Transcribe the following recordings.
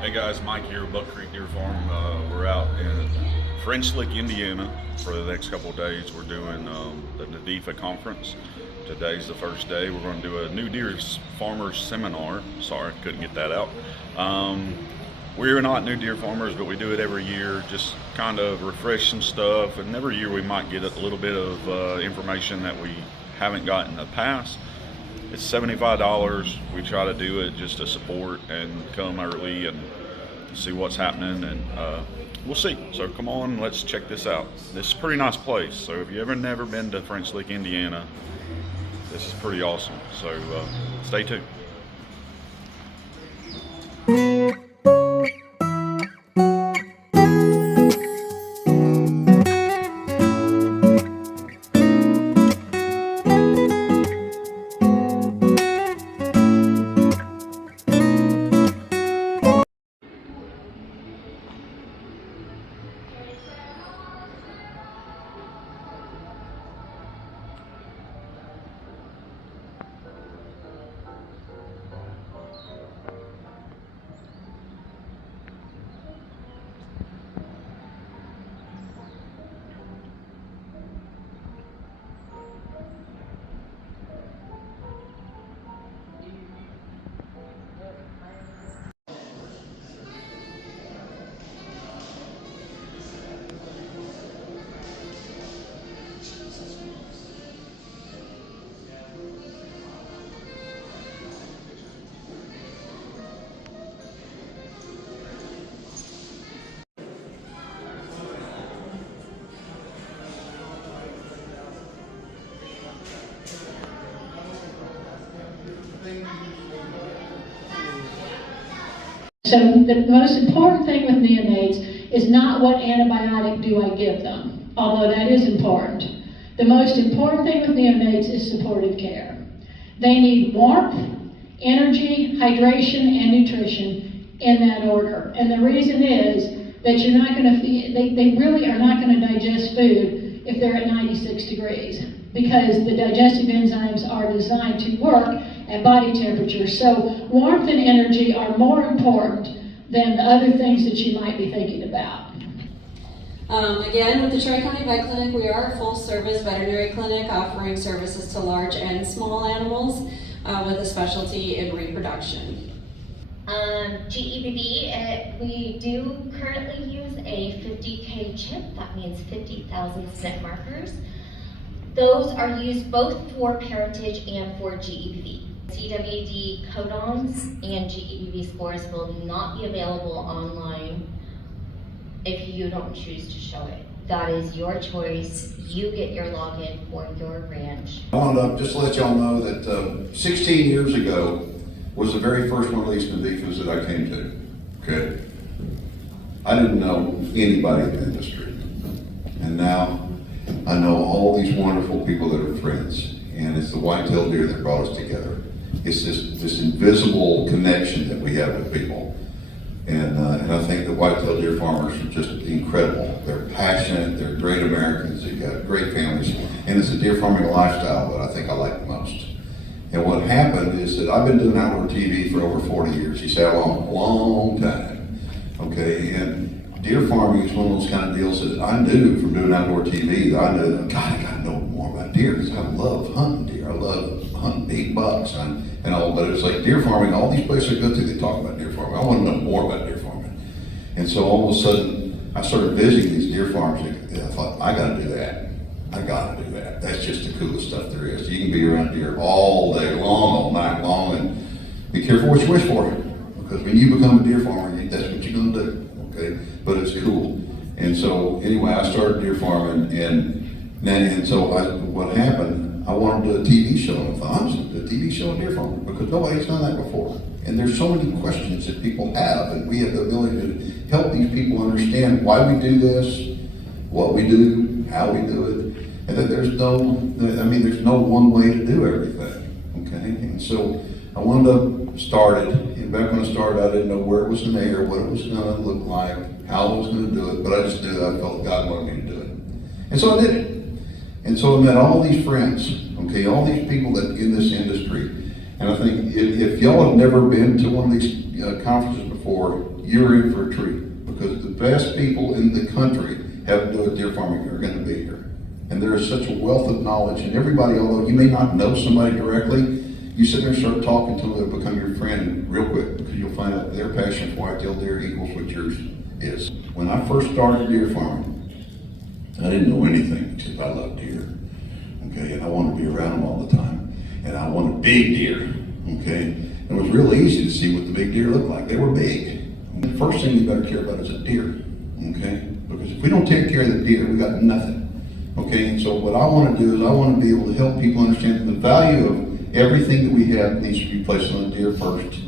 Hey guys, Mike here, Buck Creek Deer Farm. We're out in French Lick, Indiana for the next couple of days. We're doing the NADEFA conference. Today's the first day. We're going to do a new deer farmers seminar. Sorry, couldn't get that out. We're not new deer farmers, but we do it every year, just kind of refresh some stuff. And every year we might get a little bit of information that we haven't gotten in the past. It's $75. We try to do it just to support and come early and see what's happening, and we'll see. So come on, let's check this out. This is a pretty nice place. So if you ever never been to French Lick, Indiana, this is pretty awesome. So stay tuned. So the most important thing with neonates is not what antibiotic do I give them, although that is important. The most important thing with neonates is supportive care. They need warmth, energy, hydration, and nutrition in that order. And the reason is that you're not going to they really are not going to digest food if they're at 96 degrees, because the digestive enzymes are designed to work at body temperature. So warmth and energy are more important than the other things that you might be thinking about. Again, with the Tri-County Vet Clinic, we are a full-service veterinary clinic offering services to large and small animals with a specialty in reproduction. GEBB, we do currently use a 50K chip. That means 50,000 SNP markers. Those are used both for parentage and for GEBV. CWD codons and GEBV scores will not be available online if you don't choose to show it. That is your choice. You get your login for your ranch. I wanted to just let y'all know that 16 years ago was the very first one of these NADEFAs that I came to, okay? I didn't know anybody in the industry. And now I know all these wonderful people that are friends. And it's the whitetail deer that brought us together. It's this invisible connection that we have with people. And I think the whitetail deer farmers are just incredible. They're passionate, they're great Americans, they've got great families, and it's a deer farming lifestyle that I think I like the most. And what happened is that I've been doing outdoor TV for over 40 years. You say a long time, okay? And deer farming is one of those kind of deals that I knew from doing outdoor TV, that I knew, God, I gotta know more about deer, because I love hunting deer. I love hunting big bucks and all, but it's like deer farming, all these places I go to, they talk about deer farming. I want to know more about deer farming. And so all of a sudden, I started visiting these deer farms, and I thought, I gotta do that. I gotta do that. That's just the coolest stuff there is. You can be around deer all day long, all night long, and be careful what you wish for. Because when you become a deer farmer, that's what you're gonna do, okay? But it's cool. And so anyway, I started deer farming, and so what happened, I wanted to do a TV show, and I thought, I'm just gonna do a TV show on deer farming, because nobody's done that before. And there's so many questions that people have, and we have the ability to help these people understand why we do this, what we do, how we do it, and that there's no one way to do everything, okay? And so I wanted to start it, and back when I started, I didn't know where it was gonna air, what it was gonna look like, how I was gonna do it, but I just knew that I felt God wanted me to do it. And so I did it. And so I met all these friends, okay, all these people that in this industry, And I think if y'all have never been to one of these conferences before, you're in for a treat, because the best people in the country have to do with deer farming are going to be here. And there is such a wealth of knowledge, and everybody, although you may not know somebody directly, you sit there and start talking to them, they'll become your friend real quick, because you'll find out their passion for whitetail deer equals what yours is. When I first started deer farming, I didn't know anything except I loved deer, okay, and I wanted to be around them all the time, and I wanted big deer, okay, and it was real easy to see what the big deer looked like. They were big. The first thing you better care about is a deer, okay, because if we don't take care of the deer, we got nothing, okay. And so what I want to do is I want to be able to help people understand the value of everything that we have needs to be placed on the deer first.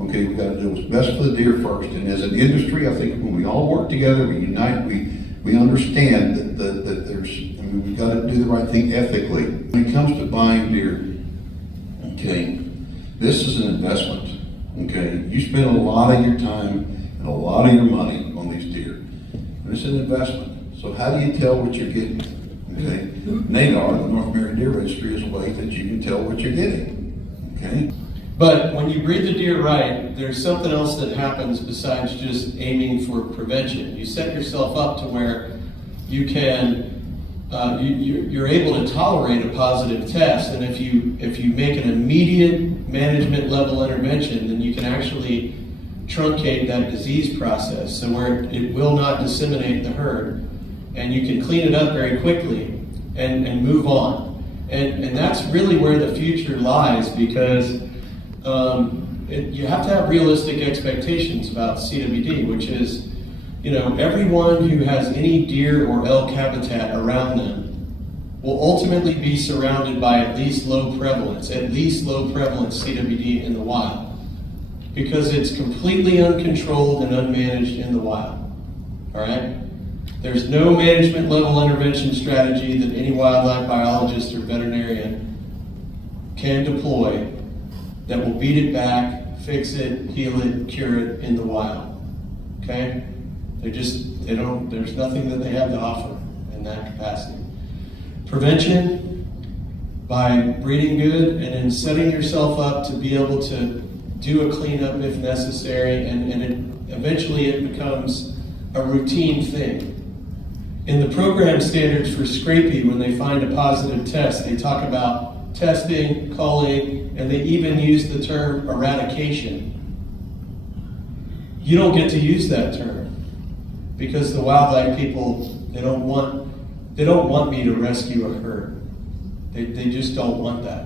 Okay, we got to do what's best for the deer first. And as an industry, I think when we all work together, we unite, we understand that there's, I mean, we've got to do the right thing ethically. When it comes to buying deer, okay, this is an investment, okay? You spend a lot of your time and a lot of your money on these deer. And it's an investment. So how do you tell what you're getting, okay? NADEFA, the North American Deer Registry, is a way that you can tell what you're getting, okay? But when you breed the deer right, there's something else that happens besides just aiming for prevention. You set yourself up to where you can, you're able to tolerate a positive test, and if you make an immediate management level intervention, then you can actually truncate that disease process so where it will not disseminate the herd, and you can clean it up very quickly and move on. And that's really where the future lies, because you have to have realistic expectations about CWD, which is, you know, everyone who has any deer or elk habitat around them will ultimately be surrounded by at least low prevalence CWD in the wild, because it's completely uncontrolled and unmanaged in the wild. All right? There's no management level intervention strategy that any wildlife biologist or veterinarian can deploy that will beat it back, fix it, heal it, cure it in the wild. Okay? There's nothing that they have to offer in that capacity. Prevention, by breeding good and then setting yourself up to be able to do a cleanup if necessary, and eventually it becomes a routine thing. In the program standards for Scrapie, when they find a positive test, they talk about testing, culling, and they even use the term eradication. You don't get to use that term because the wildlife people, they don't want me to rescue a herd. They just don't want that.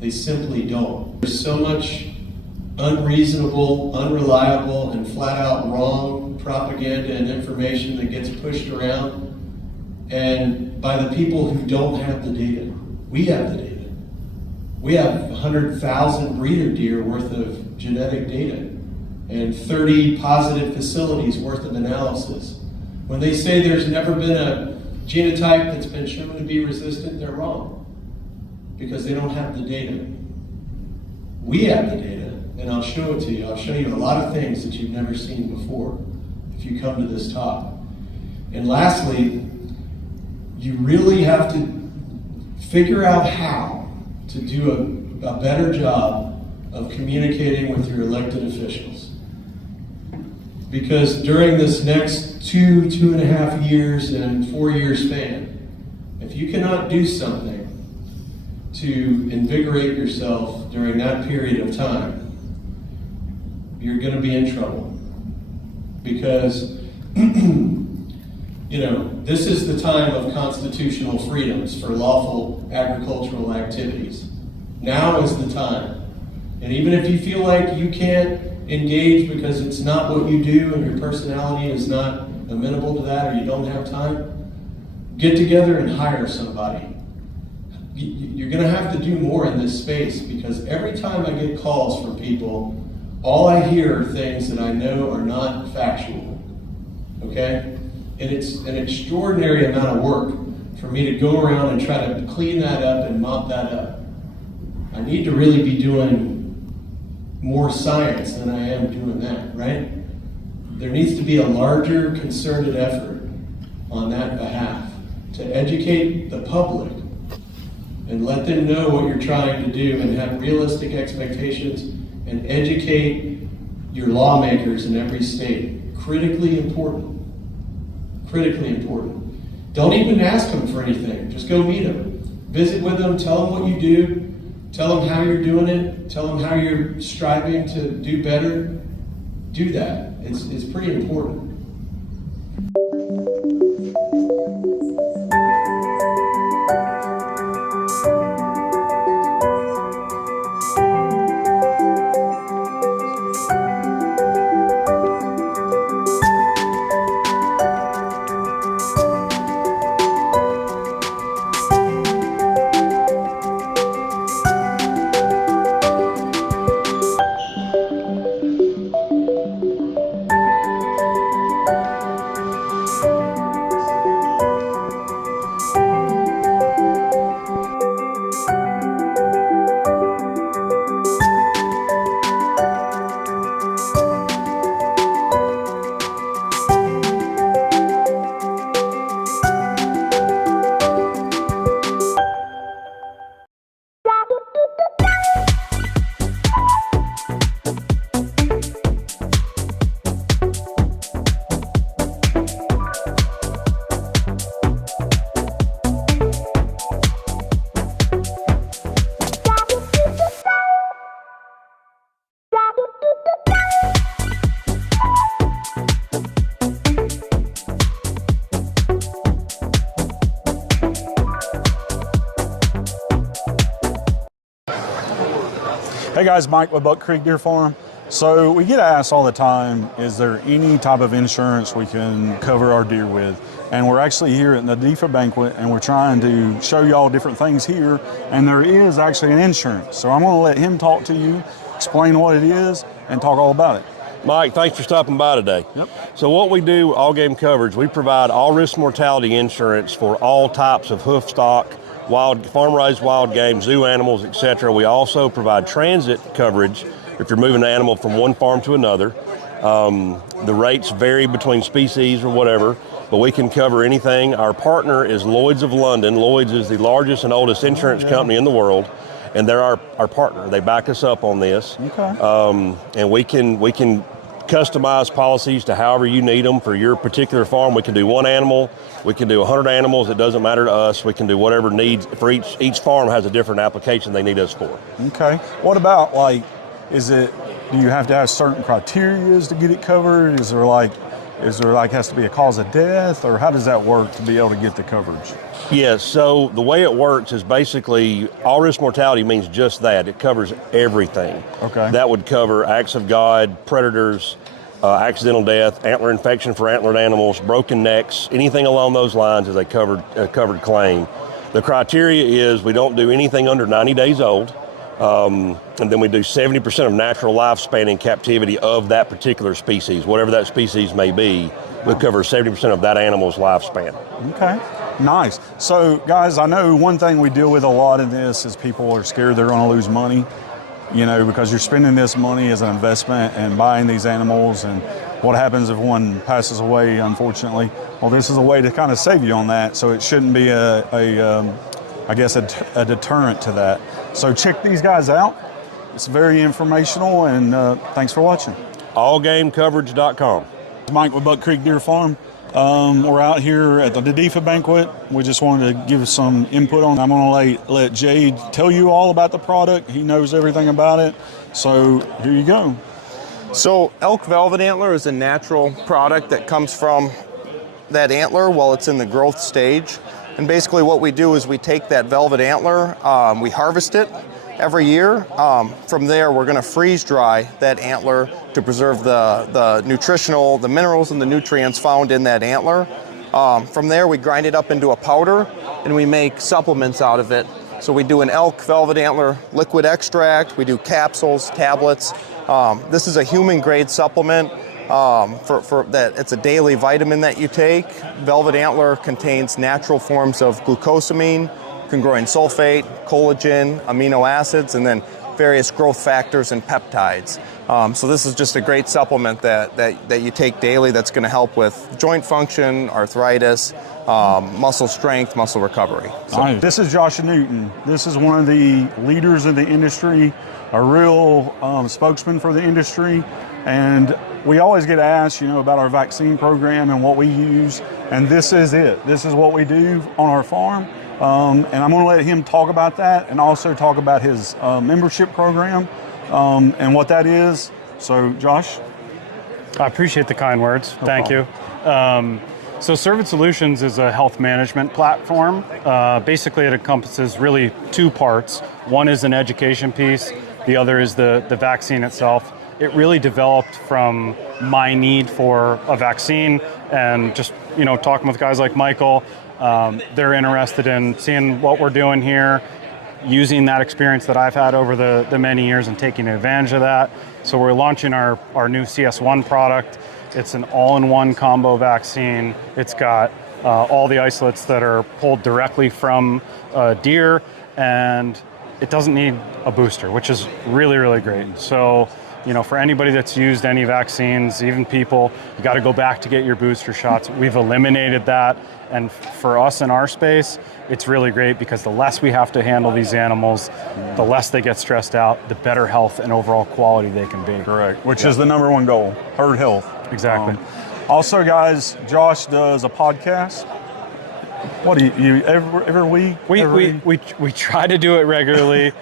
They simply don't. There's so much unreasonable, unreliable, and flat out wrong propaganda and information that gets pushed around, and by the people who don't have the data. We have the data. We have 100,000 breeder deer worth of genetic data and 30 positive facilities worth of analysis. When they say there's never been a genotype that's been shown to be resistant, they're wrong, because they don't have the data. We have the data, and I'll show it to you. I'll show you a lot of things that you've never seen before if you come to this talk. And lastly, you really have to figure out how to do a better job of communicating with your elected officials. Because during this next 2.5 years and 4-year span, if you cannot do something to invigorate yourself during that period of time, you're going to be in trouble. Because you know, this is the time of constitutional freedoms for lawful agricultural activities. Now is the time. And even if you feel like you can't engage because it's not what you do and your personality is not amenable to that, or you don't have time, get together and hire somebody. You're going to have to do more in this space, because every time I get calls from people, all I hear are things that I know are not factual. Okay? And it's an extraordinary amount of work for me to go around and try to clean that up and mop that up. I need to really be doing more science than I am doing that, right? There needs to be a larger concerted effort on that behalf to educate the public and let them know what you're trying to do and have realistic expectations and educate your lawmakers in every state. Critically important. Critically important. Don't even ask them for anything. Just go meet them. Visit with them, tell them what you do, tell them how you're doing it, tell them how you're striving to do better. Do that. It's pretty important. Hey guys, Mike with Buck Creek Deer Farm. So we get asked all the time, is there any type of insurance we can cover our deer with? And we're actually here at NADEFA banquet and we're trying to show you all different things here, and there is actually an insurance. So I'm gonna let him talk to you, explain what it is, and talk all about it. Mike, thanks for stopping by today. Yep. So what we do, all game coverage, we provide all risk mortality insurance for all types of hoof stock, wild, farm-raised wild game, zoo animals, etc. We also provide transit coverage if you're moving an animal from one farm to another. The rates vary between species or whatever, but we can cover anything. Our partner is Lloyd's of London. Lloyd's is the largest and oldest insurance company in the world, and they're our partner. They back us up on this. Okay. And we can customize policies to however you need them for your particular farm. We can do one animal, we can do 100 animals, it doesn't matter to us. We can do whatever needs, for each farm has a different application they need us for. Okay. What about, like, do you have to have certain criteria to get it covered? Is there has to be a cause of death, or how does that work to be able to get the coverage? Yes, so the way it works is basically all risk mortality means just that. It covers everything. Okay. That would cover acts of God, predators, accidental death, antler infection for antlered animals, broken necks, anything along those lines is a covered claim. The criteria is we don't do anything under 90 days old, and then we do 70% of natural lifespan in captivity of that particular species, whatever that species may be. We cover 70% of that animal's lifespan. Okay. Nice. So guys, I know one thing we deal with a lot in this is people are scared they're going to lose money, because you're spending this money as an investment and buying these animals, and what happens if one passes away, unfortunately. Well, this is a way to kind of save you on that, so it shouldn't be a deterrent to that. So check these guys out. It's very informational, and thanks for watching. Allgamecoverage.com. Mike with Buck Creek Deer Farm. We're out here at the NADEFA banquet. We just wanted to give some input on. I'm going to let Jade tell you all about the product. He knows everything about it. So here you go. So elk velvet antler is a natural product that comes from that antler while it's in the growth stage. And basically what we do is we take that velvet antler, we harvest it every year. From there, we're going to freeze dry that antler to preserve the minerals and the nutrients found in that antler. From there, we grind it up into a powder and we make supplements out of it. So we do an elk velvet antler liquid extract, we do capsules, tablets. This is a human grade supplement. For that, it's a daily vitamin that you take. Velvet antler contains natural forms of glucosamine, congruent sulfate, collagen, amino acids, and then various growth factors and peptides. So this is just a great supplement that you take daily that's going to help with joint function, arthritis, muscle strength, muscle recovery. So, Nice. This is Josh Newton. This is one of the leaders in the industry, a real spokesman for the industry. And we always get asked, about our vaccine program and what we use. And this is it. This is what we do on our farm. And I'm going to let him talk about that and also talk about his membership program and what that is. So, Josh? I appreciate the kind words. Thank you. So Servant Solutions is a health management platform. Basically, it encompasses really two parts. One is an education piece. The other is the vaccine itself. It really developed from my need for a vaccine and just, talking with guys like Michael. They're interested in seeing what we're doing here, using that experience that I've had over the many years and taking advantage of that. So we're launching our new CS1 product. It's an all-in-one combo vaccine. It's got all the isolates that are pulled directly from deer, and it doesn't need a booster, which is really, really great. So, for anybody that's used any vaccines, even people, you got to go back to get your booster shots. We've eliminated that. And for us in our space, it's really great because the less we have to handle these animals, the less they get stressed out, the better health and overall quality they can be. Correct. Which is the number one goal, herd health. Exactly. Also, guys, Josh does a podcast. What do you every week? We try to do it regularly.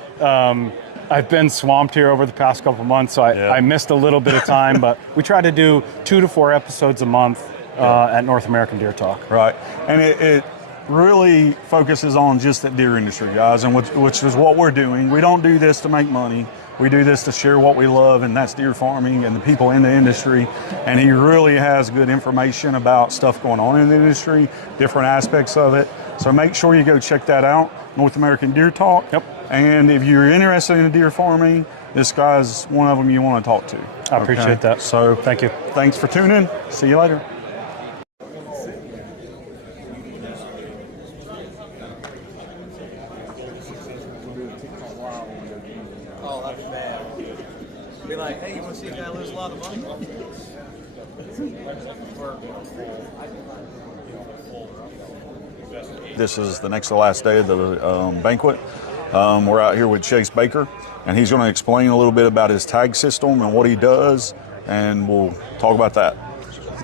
I've been swamped here over the past couple months, so I missed a little bit of time, but we try to do 2 to 4 episodes a month at North American Deer Talk. Right, and it really focuses on just the deer industry, guys, and which is what we're doing. We don't do this to make money. We do this to share what we love, and that's deer farming and the people in the industry. And he really has good information about stuff going on in the industry, different aspects of it. So make sure you go check that out, North American Deer Talk. Yep. And if you're interested in deer farming, this guy's one of them you want to talk to. I appreciate that. So thank you. Thanks for tuning. See you later. oh, that'd be bad. Be like, hey, you want to see a guy lose a lot of money? This is the next to last day of the banquet. We're out here with Chase Baker, and he's going to explain a little bit about his tag system and what he does, and we'll talk about that.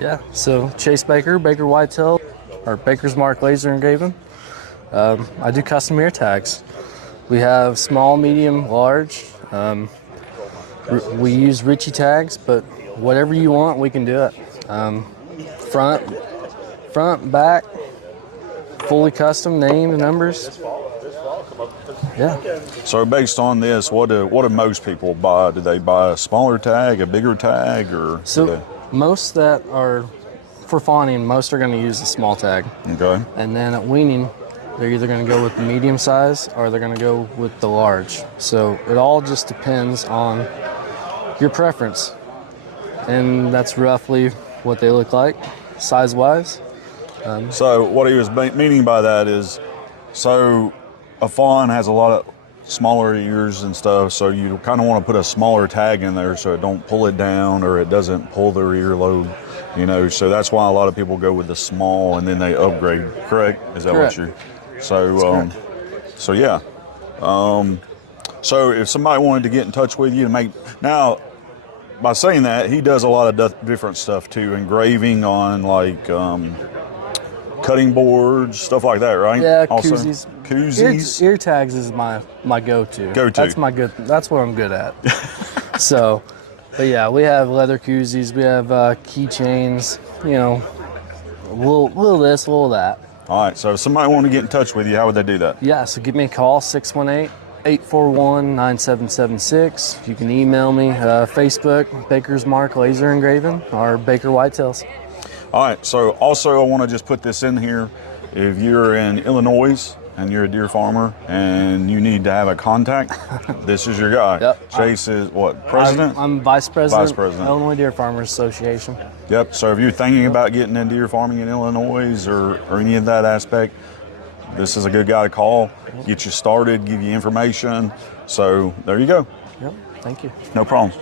Yeah, so Chase Baker, Baker Whitetail, or Baker's Mark Laser Engraving. I do custom ear tags. We have small, medium, large. We use Ritchie tags, but whatever you want, we can do it. Front, back, fully custom, name, numbers. Yeah. So based on this, what do most people buy? Do they buy a smaller tag, a bigger tag, or? So most that are for fawning, most are going to use a small tag. Okay. And then at weaning, they're either going to go with the medium size or they're going to go with the large. So it all just depends on your preference. And that's roughly what they look like, size-wise. So what he was meaning by that is, so a fawn has a lot of smaller ears and stuff, so you kind of want to put a smaller tag in there so it don't pull it down or it doesn't pull their earlobe, so that's why a lot of people go with the small and then they upgrade. Correct? Is that Correct. what you're? So so yeah. So if somebody wanted to get in touch with you to make, now by saying that, he does a lot of different stuff too, engraving on like cutting boards, stuff like that, right? Yeah, also, koozies. Koozies. Ear tags is my go-to. Go-to. That's what I'm good at. So, but yeah, we have leather koozies, we have keychains, a little this, a little that. All right, so if somebody wanted to get in touch with you, how would they do that? Yeah, so give me a call, 618-841-9776. You can email me, Facebook, Baker's Mark Laser Engraving, or Baker Whitetails. All right, so also I want to just put this in here. If you're in Illinois and you're a deer farmer and you need to have a contact, this is your guy. Yep. Chase is what, president? I'm vice president. Vice president. Illinois Deer Farmers Association. Yep, so if you're thinking about getting into deer farming in Illinois or any of that aspect, this is a good guy to call, get you started, give you information. So there you go. Yep, thank you. No problem.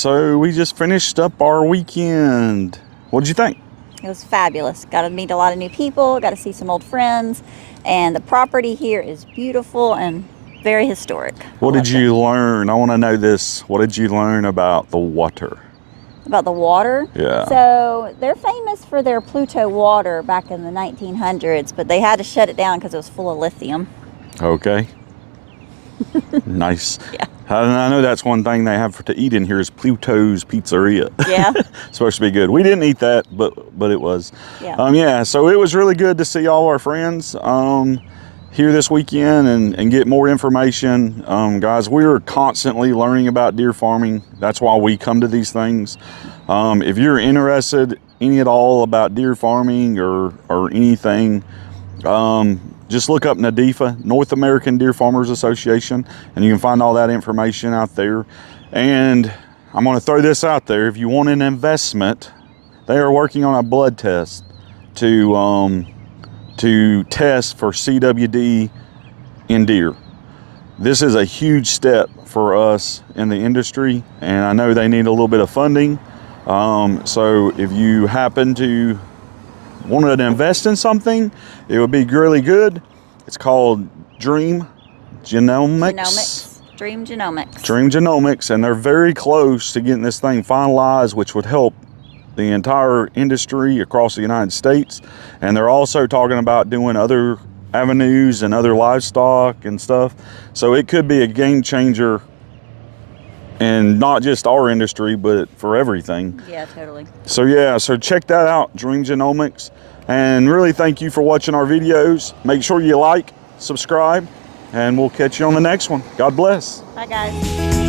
So we just finished up our weekend. What did you think? It was fabulous. Got to meet a lot of new people, got to see some old friends, and the property here is beautiful and very historic. What did you learn? I want to know this. What did you learn about the water? About the water? Yeah. So they're famous for their Pluto water back in the 1900s, but they had to shut it down because it was full of lithium. Okay. Nice. Yeah. I know that's one thing they have to eat in here is Pluto's Pizzeria. Yeah. Supposed to be good. We didn't eat that, but it was. Yeah. Yeah, so it was really good to see all our friends here this weekend and get more information. Guys, we're constantly learning about deer farming. That's why we come to these things. If you're interested any at all about deer farming or anything, just look up NADEFA, North American Deer Farmers Association, and you can find all that information out there. And I'm going to throw this out there. If you want an investment, they are working on a blood test to test for CWD in deer. This is a huge step for us in the industry, and I know they need a little bit of funding. So if you happen to wanted to invest in something, it would be really good. It's called Dream Genomics. Dream Genomics. Dream Genomics, and they're very close to getting this thing finalized, which would help the entire industry across the United States. And they're also talking about doing other avenues and other livestock and stuff. So it could be a game changer, and not just our industry, but for everything. Yeah, totally. So yeah, so check that out, Dream Genomics. And really thank you for watching our videos. Make sure you like, subscribe, and we'll catch you on the next one. God bless. Bye, guys.